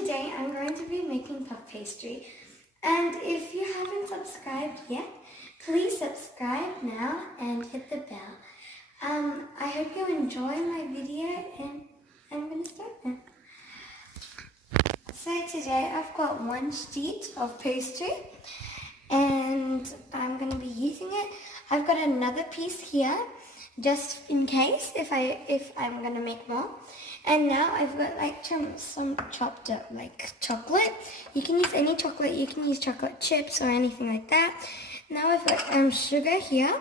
today I'm going to be making puff pastry, and if you haven't subscribed yet, please subscribe now and hit the bell. I hope you enjoy my video, and I'm going to start now. So today I've got one sheet of pastry and I'm going to be using it. I've got another piece here just in case if I'm going to make more. And now I've got like some chopped up like chocolate. You can use any chocolate. You can use chocolate chips or anything like that. Now I've got sugar here.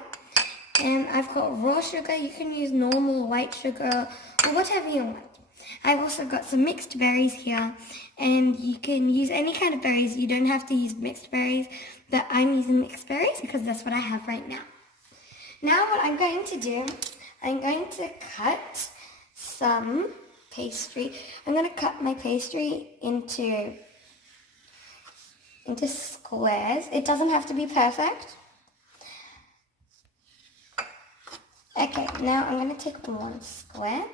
And I've got raw sugar. You can use normal white sugar or whatever you want. I've also got some mixed berries here, and you can use any kind of berries. You don't have to use mixed berries, but I'm using mixed berries because that's what I have right now. Now what I'm going to do, I'm going to cut some pastry. I'm going to cut my pastry into squares. It doesn't have to be perfect. Okay, now I'm going to take one square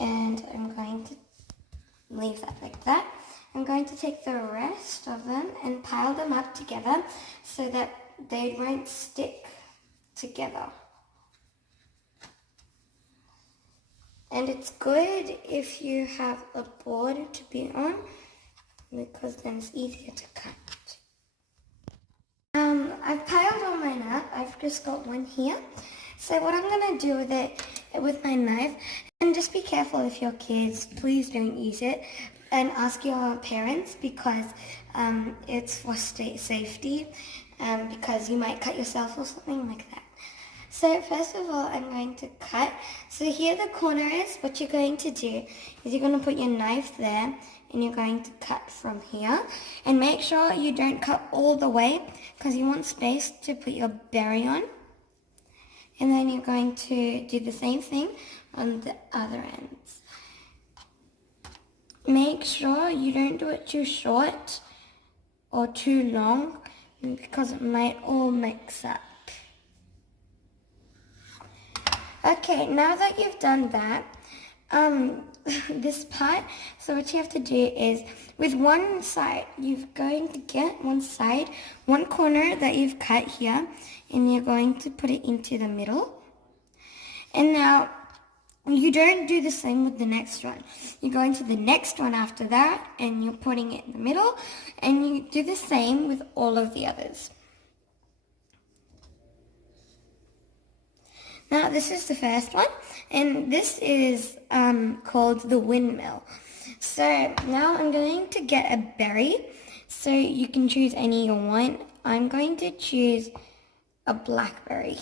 and I'm going to leave that like that. I'm going to take the rest of them and pile them up together so that they won't stick together. And it's good if you have a board to be on because then it's easier to cut. I've piled all mine up. I've just got one here. So what I'm going to do with it, with my knife, and just be careful if your kids, please don't use it, and ask your parents because it's for safety, because you might cut yourself or something like that. So first of all, I'm going to cut. So here the corner is. What you're going to do is you're going to put your knife there and you're going to cut from here. And make sure you don't cut all the way because you want space to put your berry on. And then you're going to do the same thing on the other ends. Make sure you don't do it too short or too long because it might all mix up. Okay, now that you've done that, this part, so what you have to do is, with one side, you're going to get one corner that you've cut here, and you're going to put it into the middle. And now, you don't do the same with the next one. You're going to the next one after that, and you're putting it in the middle, and you do the same with all of the others. Now this is the first one, and this is called the windmill. So now I'm going to get a berry, so you can choose any you want. I'm going to choose a blackberry.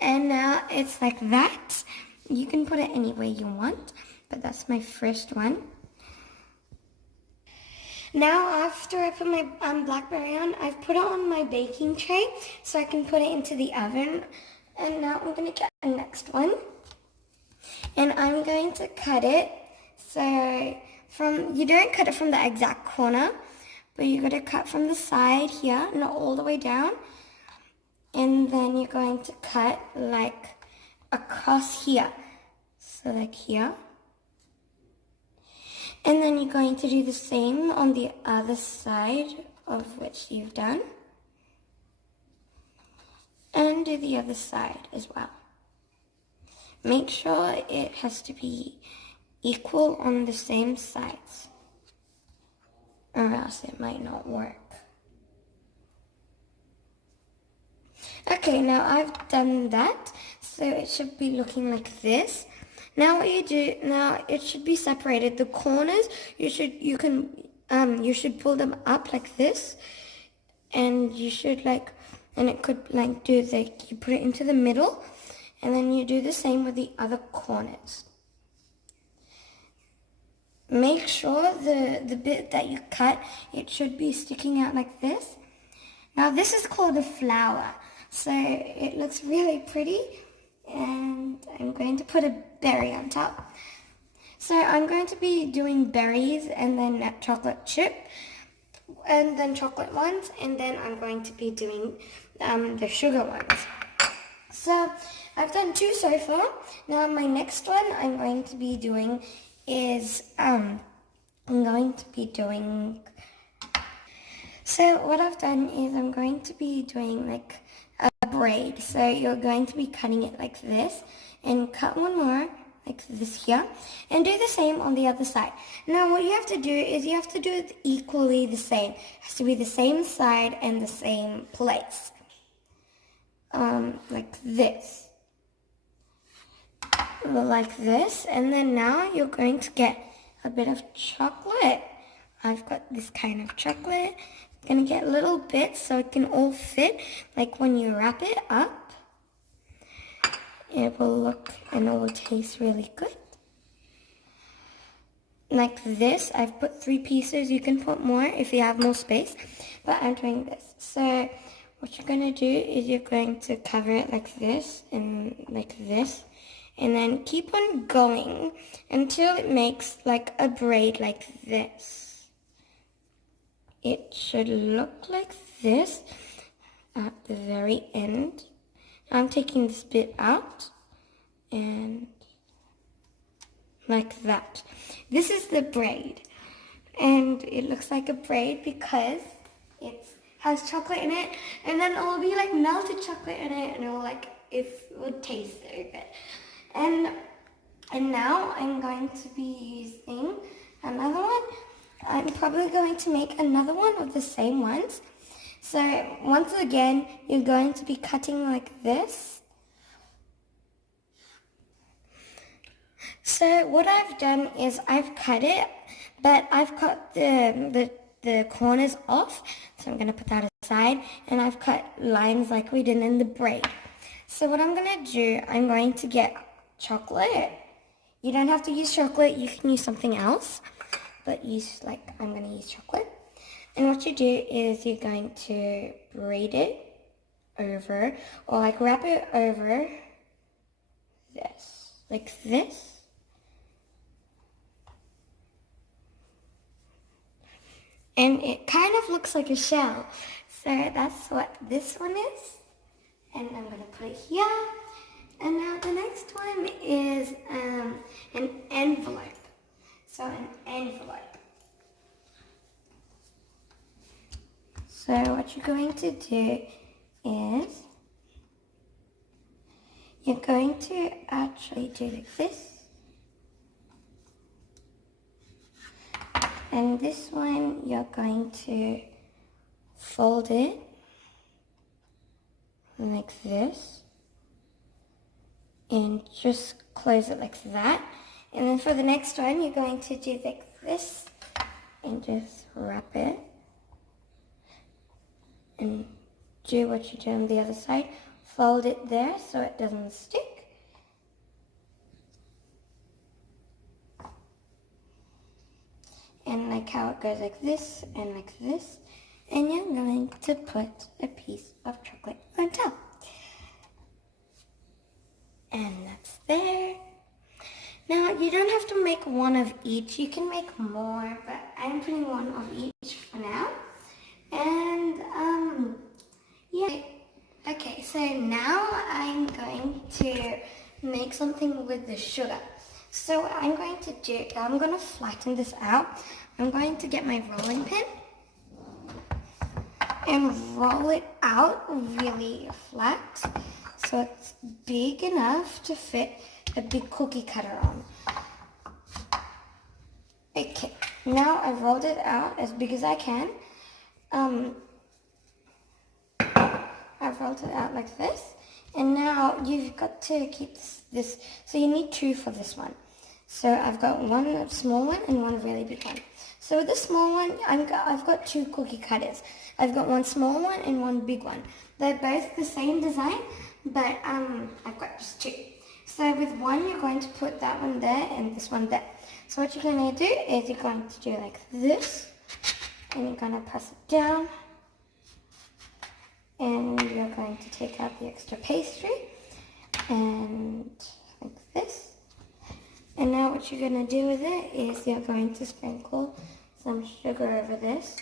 And now it's like that. You can put it any way you want, but that's my first one. Now after I put my blackberry on, I've put it on my baking tray so I can put it into the oven. And now I'm going to get the next one. And I'm going to cut it. So you don't cut it from the exact corner, but you're going to cut from the side here, not all the way down. And then you're going to cut like across here. So like here. And then you're going to do the same on the other side of which you've done. And do the other side as well. Make sure it has to be equal on the same sides, or else it might not work. Okay, now I've done that, so it should be looking like this. Now what you do, now it should be separated. The corners, you should pull them up like this, and you should and it could do you put it into the middle, and then you do the same with the other corners. Make sure the bit that you cut, it should be sticking out like this. Now this is called a flower, so it looks really pretty, and I'm going to put a berry on top. So I'm going to be doing berries and then chocolate chip, and then chocolate ones, and then I'm going to be doing the sugar ones. So I've done 2 so far. Now my next one I'm going to be doing is I'm going to be doing... So what I've done is I'm going to be doing like a braid. So you're going to be cutting it like this and cut one more like this here and do the same on the other side. Now what you have to do is you have to do it equally the same. It has to be the same side and the same place. Like this. Like this. And then now you're going to get a bit of chocolate. I've got this kind of chocolate. Gonna get little bits so it can all fit. Like when you wrap it up, it will look and it will taste really good. Like this, I've put 3 pieces. You can put more if you have more space, but I'm doing this. So what you're gonna do is you're going to cover it like this and like this, and then keep on going until it makes like a braid like this. It should look like this at the very end. I'm taking this bit out and like that. This is the braid, and it looks like a braid because it has chocolate in it, and then it will be like melted chocolate in it, and it will taste very good. And now I'm going to be using another one. I'm probably going to make another one of the same ones. So once again, you're going to be cutting like this. So what I've done is I've cut it, but I've cut the corners off. So I'm going to put that aside, and I've cut lines like we did in the braid. So what I'm going to do, I'm going to get chocolate. You don't have to use chocolate, you can use something else. But I'm going to use chocolate. And what you do is you're going to braid it over, or like wrap it over this, like this. And it kind of looks like a shell. So that's what this one is. And I'm going to put it here. And now the next one is an envelope. So an envelope. So what you're going to do is you're going to actually do like this. And this one you're going to fold it like this and just close it like that. And then for the next one, you're going to do like this and just wrap it and do what you do on the other side. Fold it there so it doesn't stick. And like how it goes like this and like this. And you're going to put a piece of chocolate on top. And that's there. Now, you don't have to make one of each. You can make more, but I'm putting one of each for now. And, yeah. Okay, so now I'm going to make something with the sugar. So what I'm going to do, I'm going to flatten this out. I'm going to get my rolling pin and roll it out really flat so it's big enough to fit a big cookie cutter on. Okay, now I've rolled it out as big as I can. I've rolled it out like this, and now you've got to keep this. So you need 2 for this one. So I've got one small one and one really big one. So with the small one, I've got 2 cookie cutters. I've got one small one and one big one. They're both the same design, but I've got just 2. So with one, you're going to put that one there and this one there. So what you're going to do is you're going to do like this, and you're going to press it down, and you're going to take out the extra pastry, and like this. And now what you're going to do with it is you're going to sprinkle some sugar over this.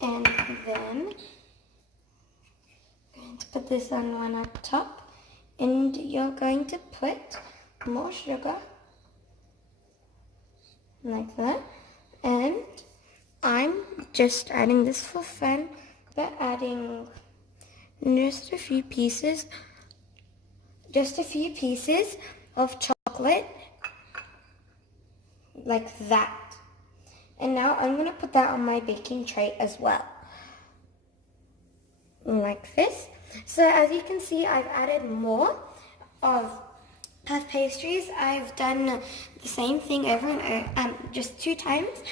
And then going to put this on one up top, and you're going to put more sugar like that. And I'm just adding this for fun, but adding just a few pieces of chocolate, like that. And now I'm going to put that on my baking tray as well, like this. So as you can see, I've added more of puff pastries. I've done the same thing over and over, just 2 times.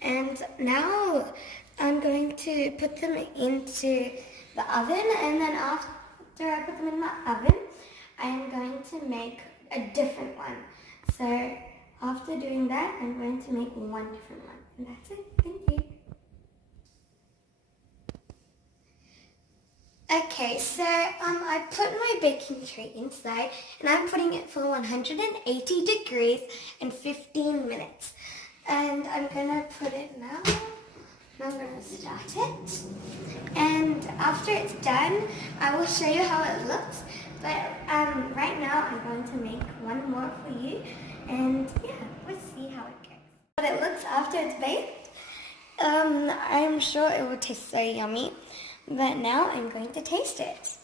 And now I'm going to put them into the oven, and then after I put them in the oven, I'm going to make a different one. So after doing that, I'm going to make one different one. And that's it. Thank you. Okay, so I put my baking tray inside, and I'm putting it for 180 degrees in 15 minutes. And I'm gonna put it now. I'm gonna start it. And after it's done, I will show you how it looks. But right now, I'm going to make one more for you. And yeah, let's see how it goes. What it looks after it's baked. I'm sure it will taste so yummy. But now I'm going to taste it.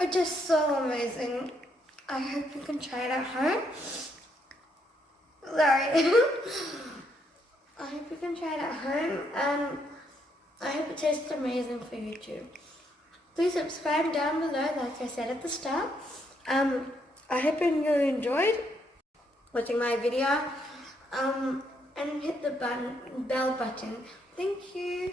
It's just so amazing. I hope you can try it at home. Sorry. I hope you can try it at home. I hope it tastes amazing for you too. Please subscribe down below, like I said at the start. I hope you enjoyed watching my video. And hit the bell button. Thank you.